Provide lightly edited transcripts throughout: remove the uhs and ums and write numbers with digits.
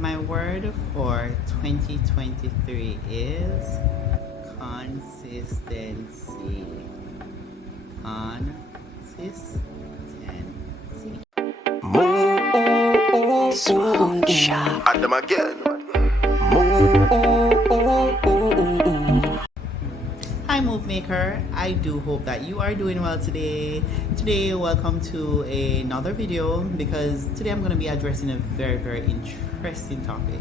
My word for 2023 is consistency. Consistency. And them again. Hi Move Maker, I do hope that you are doing well today. Welcome to another video because today I'm going to be addressing a very interesting topic.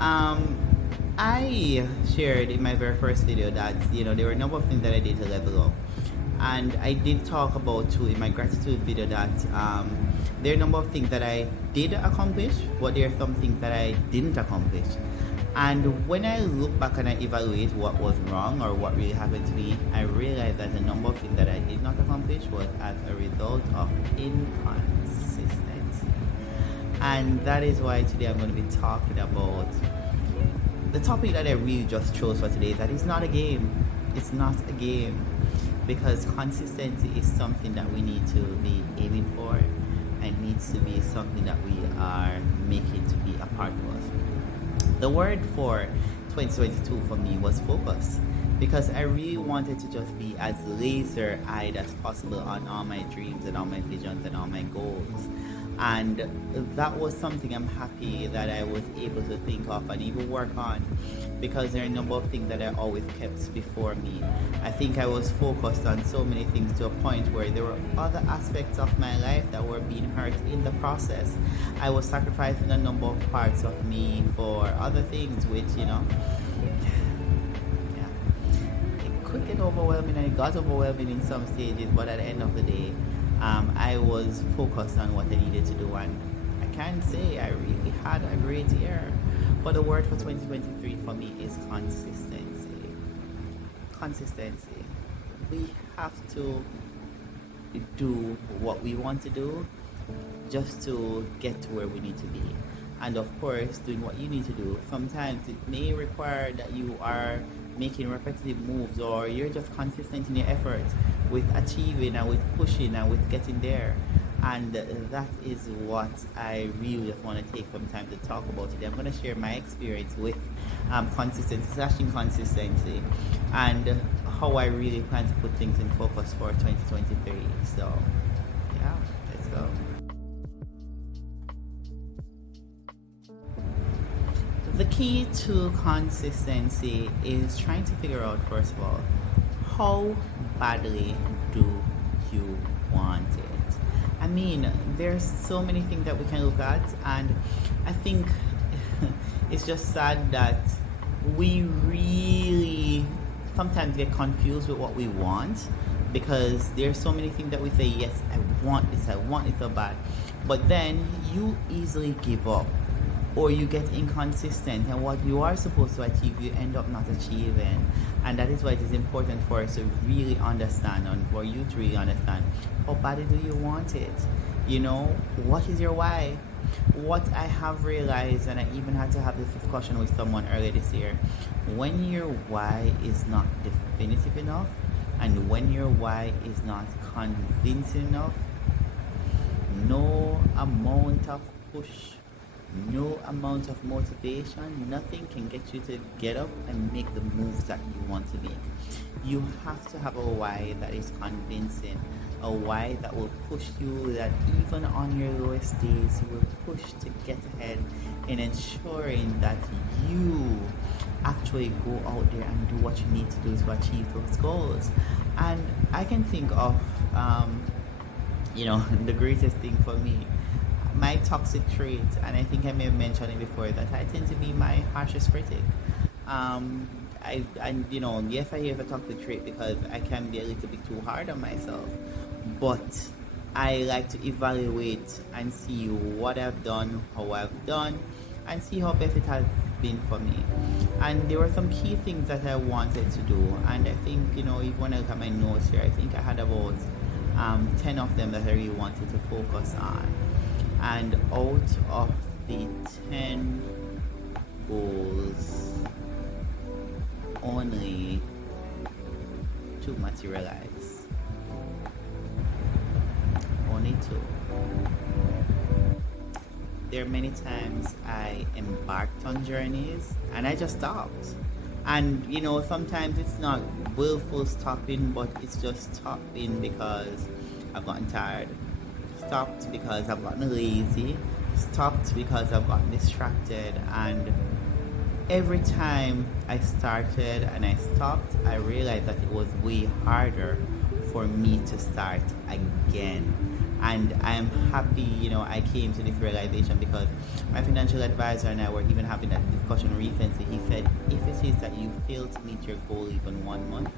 I shared in my very first video that there were a number of things that I did to level up, and I did talk about too in my gratitude video that there are a number of things that I did accomplish, but there are some things that I didn't accomplish. And when I look back and I evaluate what was wrong or what really happened to me, I realized that a number of things that I did not accomplish was as a result of inconsistency. And that is why today I'm going to be talking about the topic that I really just chose for today, that it's not a game. It's not a game. Because consistency is something that we need to be aiming for and needs to be something that we are making to be a part of us. The word for 2022 for me was focus, because I really wanted to just be as laser-eyed as possible on all my dreams and all my visions and all my goals. And that was something I'm happy that I was able to think of and even work on, because there are a number of things that I always kept before me. I think I was focused on so many things to a point where there were other aspects of my life that were being hurt in the process. I was sacrificing a number of parts of me for other things, which, it could get overwhelming, and it got overwhelming in some stages, but at the end of the day, I was focused on what I needed to do, and I can't say I really had a great year. But the word for 2023 for me is consistency. Consistency. We have to do what we want to do just to get to where we need to be. And of course, doing what you need to do, sometimes it may require that you are making repetitive moves, or you're just consistent in your efforts with achieving and with pushing and with getting there. And that is what I really just want to take some time to talk about today. I'm going to share my experience with consistency and how I really plan to put things in focus for 2023. So yeah, let's go. The key to consistency is trying to figure out, first of all, how badly do you want it? I mean, there's so many things that we can look at, and I think it's just sad that we really sometimes get confused with what we want, because there's so many things that we say, yes, I want this so bad, but then you easily give up, or you get inconsistent, and what you are supposed to achieve you end up not achieving. And that is why it is important for us to really understand, and for you to really understand, how badly do you want it? What is your why? What I have realized, and I even had to have this discussion with someone earlier this year, when your why is not definitive enough, and when your why is not convincing enough, no amount of push, no amount of motivation, nothing can get you to get up and make the moves that you want to make. You have to have a why that is convincing, a why that will push you, that even on your lowest days, you will push to get ahead, in ensuring that you actually go out there and do what you need to do to achieve those goals. And I can think of, the greatest thing for me, my toxic trait, and I think I may have mentioned it before, that I tend to be my harshest critic. Yes, I hear the toxic trait because I can be a little bit too hard on myself, but I like to evaluate and see what I've done, how I've done, and see how best it has been for me. And there were some key things that I wanted to do, and I think, even when I look at my notes here, I think I had about 10 of them that I really wanted to focus on. And out of the 10 goals, only 2 materialize. Only 2. there are many times I embarked on journeys and I just stopped. And sometimes it's not willful stopping, but it's just stopping because I've gotten tired. Stopped because I've gotten lazy. Stopped because I've gotten distracted. And every time I started and I stopped, I realized that it was way harder for me to start again. And I'm happy, I came to this realization because my financial advisor and I were even having that discussion recently. He said, if it is that you fail to meet your goal even 1 month,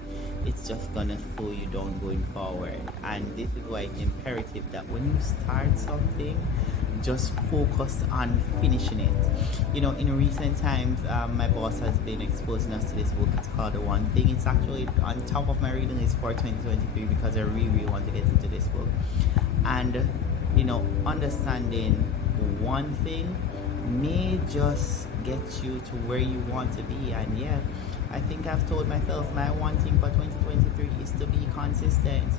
it's just gonna slow you down going forward. And this is why it's imperative that when you start something, just focus on finishing it. In recent times, my boss has been exposing us to this book. It's called The One Thing. It's actually on top of my reading list for 2023 because I really, really want to get into this book. And understanding one thing may just get you to where you want to be. And yeah, I think I've told myself my one thing for 2023 is to be consistent.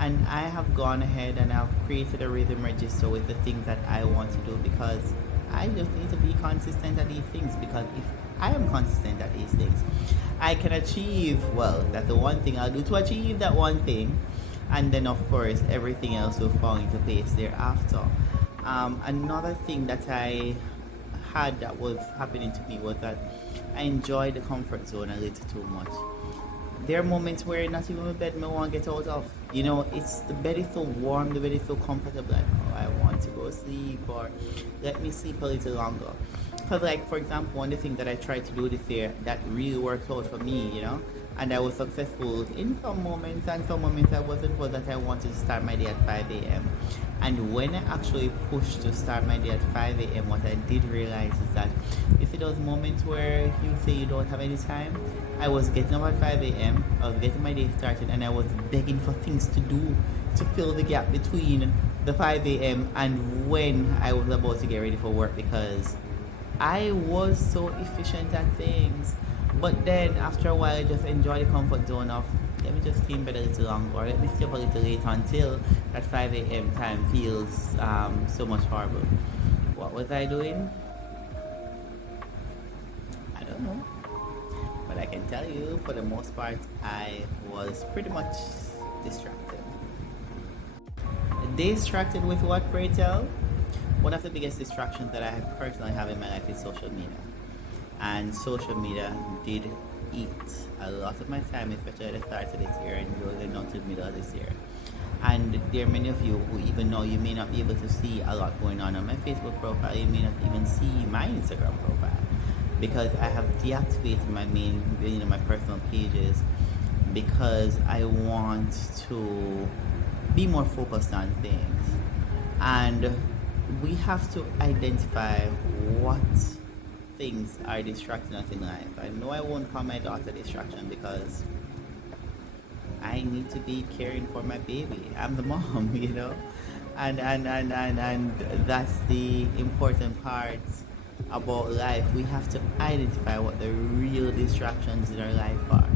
And I have gone ahead and I've created a rhythm register with the things that I want to do, because I just need to be consistent at these things. Because if I am consistent at these things, I can achieve, that's the one thing I'll do to achieve that one thing. And then of course everything else will fall into place thereafter. Another thing that I had that was happening to me was that I enjoyed the comfort zone a little too much. There are moments where not even the bed I want to get out of. It's the bed is so warm, the bed is so comfortable, like, I want to go sleep, or let me sleep a little longer. Because like, for example, one of the things that I tried to do this year that really worked out for me, and I was successful in some moments, and some moments I wasn't, was that I wanted to start my day at 5 a.m. And when I actually pushed to start my day at 5 a.m., what I did realize is that if it was moments where you say you don't have any time, I was getting up at 5 a.m., I was getting my day started, and I was begging for things to do to fill the gap between the 5 a.m. and when I was about to get ready for work, because I was so efficient at things. But then after a while, I just enjoy the comfort zone of, let me just stay in bed a little longer, or let me stay up a little later until that 5 a.m. time feels so much horrible. What was I doing? I don't know. But I can tell you, for the most part, I was pretty much distracted. Distracted with what, pray tell? One of the biggest distractions that I personally have in my life is social media. And social media did eat a lot of my time, especially at the start of this year and rolling on to the middle of this year. And there are many of you who, even though you may not be able to see a lot going on my Facebook profile, you may not even see my Instagram profile, because I have deactivated my main, my personal pages, because I want to be more focused on things. And we have to identify what things are distracting us in life. I know I won't call my daughter distraction, because I need to be caring for my baby. I'm the mom, and that's the important part about life. We have to identify what the real distractions in our life are.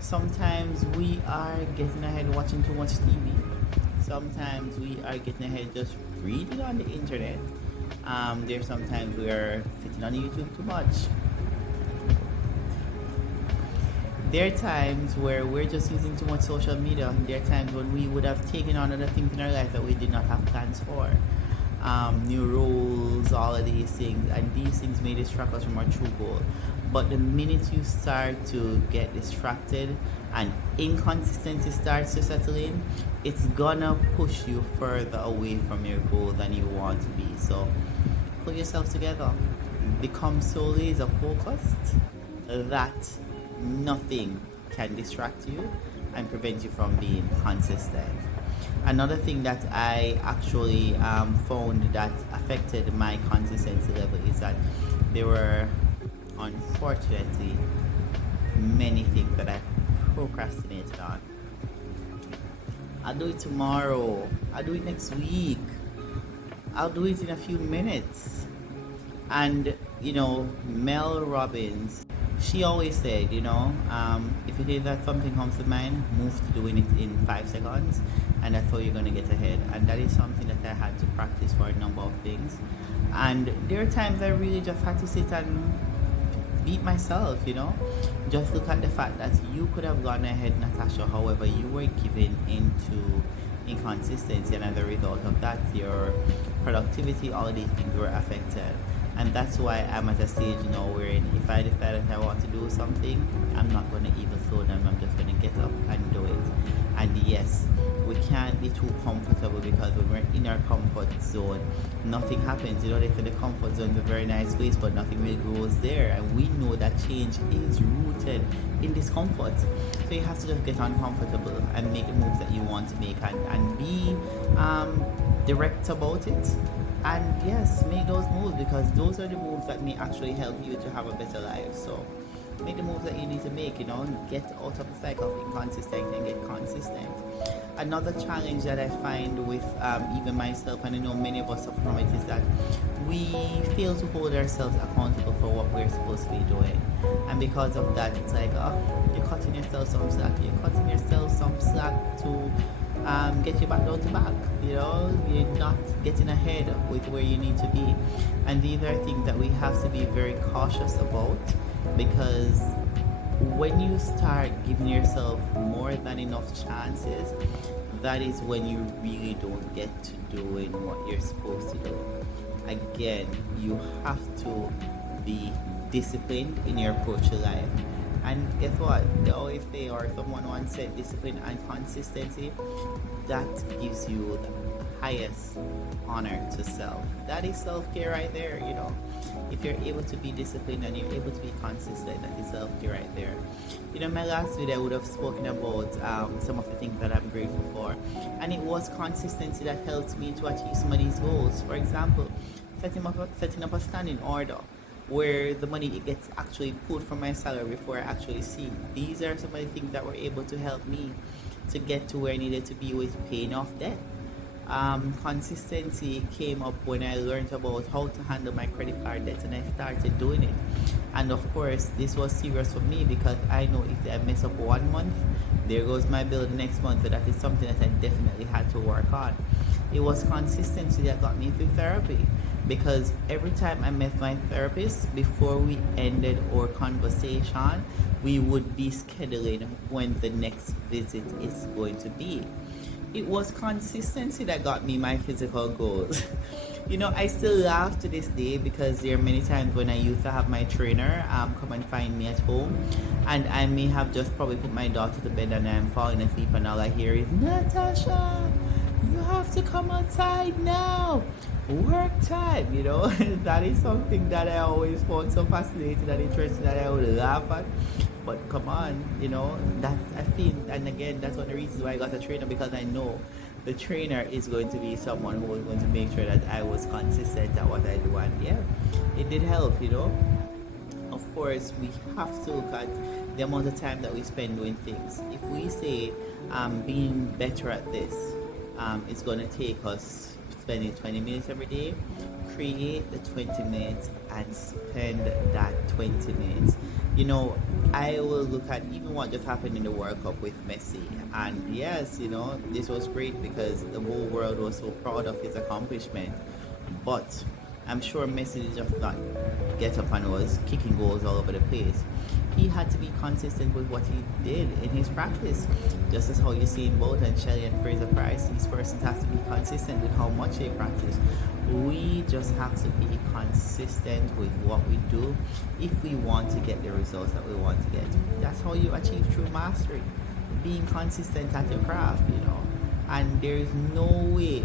Sometimes we are getting ahead watching too much TV. Sometimes we are getting ahead just reading on the internet. There's sometimes we are sitting on YouTube too much. There are times where we're just using too much social media. There are times when we would have taken on other things in our life that we did not have plans for. New roles, all of these things, and these things may distract us from our true goal. But the minute you start to get distracted and inconsistency starts to settle in, it's gonna push you further away from your goal than you want to be. So pull yourself together, become so laser focused that nothing can distract you and prevent you from being consistent. Another thing that I actually found that affected my consistency level is that there were, unfortunately, many things that I procrastinated on. I'll do it tomorrow, I'll do it next week, I'll do it in a few minutes. And Mel Robbins, she always said, if it is that something comes to mind, move to doing it in 5 seconds, and that's how you're going to get ahead. And that is something that I had to practice for a number of things. And there are times I really just had to sit and beat myself, just look at the fact that you could have gone ahead, Natasha, however you were given into inconsistency, and as a result of that your productivity, all these things were affected. And that's why I'm at a stage now where if I decide that I want to do something, I'm not going to even slow down. I'm just going to get up and do it. And yes, we can't be too comfortable, because when we're in our comfort zone, nothing happens. They say the comfort zone is a very nice place, but nothing really grows there. And we know that change is rooted in discomfort. So you have to just get uncomfortable and make the moves that you want to make, and be direct about it. And yes, make those moves, because those are the moves that may actually help you to have a better life. So make the moves that you need to make, get out of the cycle of inconsistent and get consistent. Another challenge that I find with even myself, and I know many of us suffer from it, is that we fail to hold ourselves accountable for what we're supposed to be doing. And because of that, it's like, you're cutting yourself some slack. You're cutting yourself some slack to get you back down to back. You're not getting ahead with where you need to be. And these are things that we have to be very cautious about, because when you start giving yourself more than enough chances, that is when you really don't get to doing what you're supposed to do. Again, you have to be disciplined in your approach to life. And guess what? They always say, or someone once said, discipline and consistency, that gives you the highest honor to self. That is self-care right there, If you're able to be disciplined and you're able to be consistent, that is self-care right there. My last video I would have spoken about some of the things that I'm grateful for. And it was consistency that helped me to achieve some of these goals. For example, setting up a standing order where the money it gets actually pulled from my salary before I actually see. These are some of the things that were able to help me to get to where I needed to be with paying off debt. Consistency came up when I learned about how to handle my credit card debts, and I started doing it. And of course, this was serious for me, because I know if I mess up 1 month, there goes my bill the next month. So that is something that I definitely had to work on. It was consistency that got me through therapy, because every time I met my therapist, before we ended our conversation, we would be scheduling when the next visit is going to be. It was consistency that got me my physical goals. I still laugh to this day, because there are many times when I used to have my trainer come and find me at home, and I may have just probably put my daughter to bed and I'm falling asleep, and all I hear is, Natasha, you have to come outside now. Work time, That is something that I always found so fascinating and interesting that I would laugh at. But come on, that I feel, and again, that's one of the reasons why I got a trainer, because I know the trainer is going to be someone who is going to make sure that I was consistent at what I do. And yeah, it did help, Of course, we have to look at the amount of time that we spend doing things. If we say being better at this, it's going to take us spending 20 minutes every day, create the 20 minutes and spend that 20 minutes. I will look at even what just happened in the World Cup with Messi. And yes, this was great because the whole world was so proud of his accomplishment. But I'm sure Messi did just not get up and was kicking goals all over the place. He had to be consistent with what he did in his practice. Just as how you see in Bolt and Shelley and Fraser Price, these persons have to be consistent with how much they practice. We just have to be consistent with what we do if we want to get the results that we want to get. That's how you achieve true mastery. Being consistent at your craft, And there is no way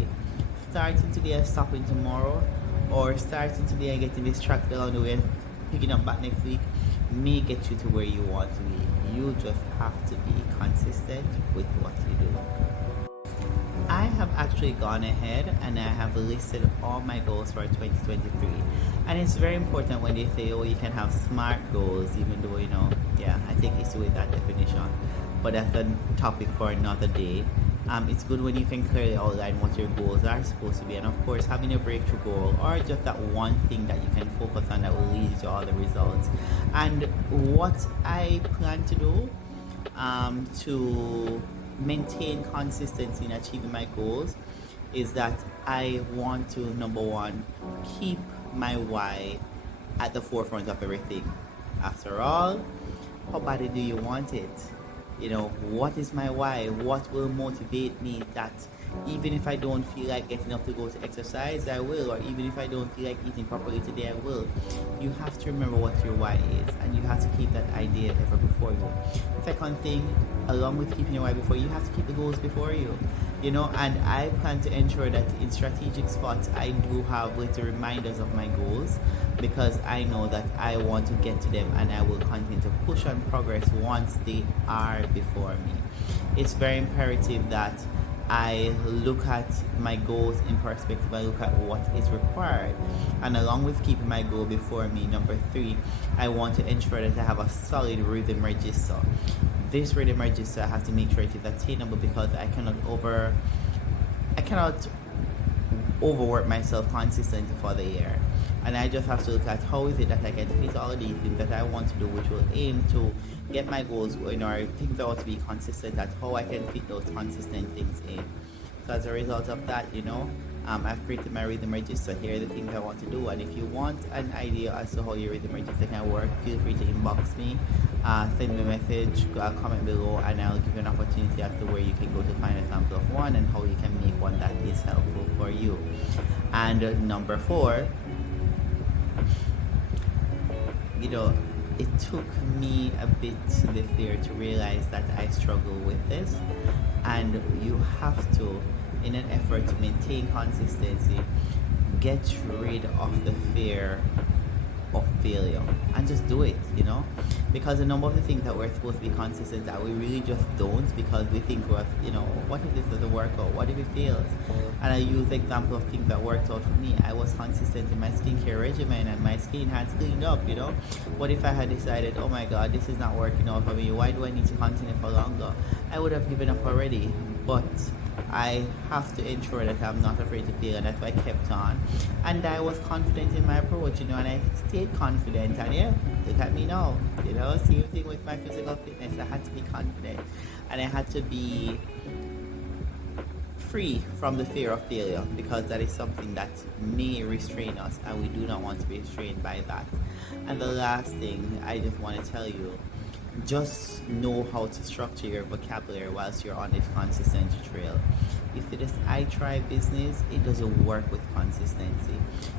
starting today and stopping tomorrow, or starting today and getting distracted along the way and picking up back next week may get you to where you want to be. You just have to be consistent with what you do. I have actually gone ahead and I have listed all my goals for 2023. And it's very important when they say, you can have SMART goals, even though, I take issue with that definition. But that's a topic for another day. It's good when you can clearly outline what your goals are supposed to be, and of course having a breakthrough goal, or just that one thing that you can focus on that will lead to all the results. And what I plan to do to maintain consistency in achieving my goals is that I want to, number one, keep my why at the forefront of everything. After all, how badly do you want it? You know, what is my why? What will motivate me that even if I don't feel like getting up to go to exercise, I will, or even if I don't feel like eating properly today, I will. You have to remember what your why is, and you have to keep that idea ever before you. The second thing, along with keeping your why before you, have to keep the goals before you. You know, and I plan to ensure that in strategic spots I do have little reminders of my goals, because I know that I want to get to them, and I will continue to push on progress once they are before me. It's very imperative that I look at my goals in perspective. I look at what is required, and along with keeping my goal before me, number 3, I want to ensure that I have a solid rhythm register. This rhythm register, I have to make sure it is attainable, because I cannot overwork myself consistently for the year. And I just have to look at how is it that I can fit all of these things that I want to do, which will aim to get my goals going, or things that want to be consistent, at how I can fit those consistent things in. So as a result of that, you know, I've created my rhythm register. Here are the things I want to do, and if you want an idea as to how your rhythm register can work, feel free to inbox me, send me a message, comment below, and I'll give you an opportunity as to where you can go to find a sample of one and how you can make one that is helpful for you. And number 4, you know, it took me a bit this year to realize that I struggle with this, and you have to, in an effort to maintain consistency, get rid of the fear of failure and just do it, you know, because a number of the things that we're supposed to be consistent at, we really just don't, because we think, well, you know, what if this doesn't work out, what if it fails? And I use the example of things that worked out for me. I was consistent in my skincare regimen and my skin had cleaned up, you know. What if I had decided, oh my god, this is not working out for me, why do I need to continue for longer? I would have given up already. But I have to ensure that I'm not afraid to fail, and that's why I kept on. And I was confident in my approach, you know, and I stayed confident. And yeah, look at me now, you know, same thing with my physical fitness. I had to be confident, and I had to be free from the fear of failure, because that is something that may restrain us, and we do not want to be restrained by that. And the last thing I just want to tell you, just know how to structure your vocabulary whilst you're on this consistency trail. You see, this I try business, it doesn't work with consistency.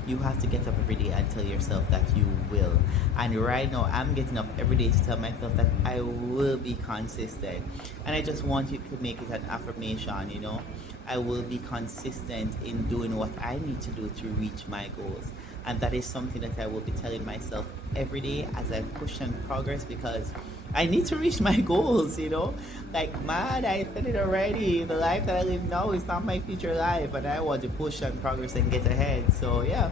You have to get up every day and tell yourself that you will. And right now, I'm getting up every day to tell myself that I will be consistent. And I just want you to make it an affirmation, you know. I will be consistent in doing what I need to do to reach my goals. And that is something that I will be telling myself every day as I push and progress, because I need to reach my goals, you know. Like, man, I said it already. The life that I live now is not my future life, and I want to push and progress and get ahead. So yeah,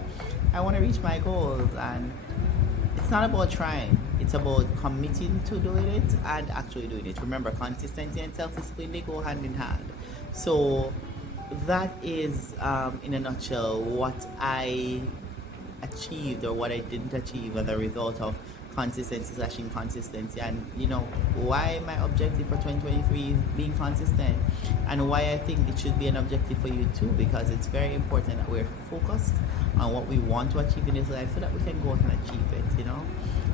I want to reach my goals, and it's not about trying. It's about committing to doing it and actually doing it. Remember, consistency and self-discipline, they go hand in hand. So that is, in a nutshell, what I achieved or what I didn't achieve as a result of consistency/inconsistency, and you know why my objective for 2023 is being consistent, and why I think it should be an objective for you too, because it's very important that we're focused on what we want to achieve in this life so that we can go out and achieve it, you know.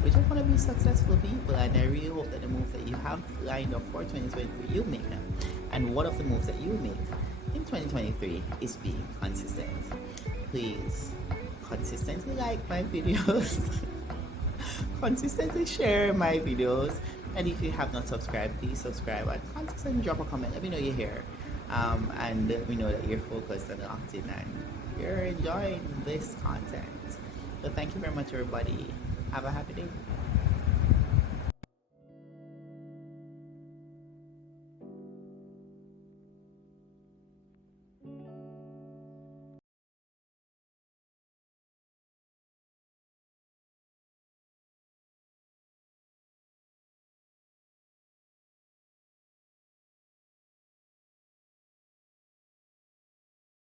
We just want to be successful people, and I really hope that the moves that you have lined up for 2023, you make them. And one of the moves that you make in 2023 is being consistent. Please consistently like my videos, consistently share my videos, and if you have not subscribed, please subscribe and consistently drop a comment. Let me know you're here, and let me know that you're focused and locked in and you're enjoying this content. So thank you very much, everybody. Have a happy day.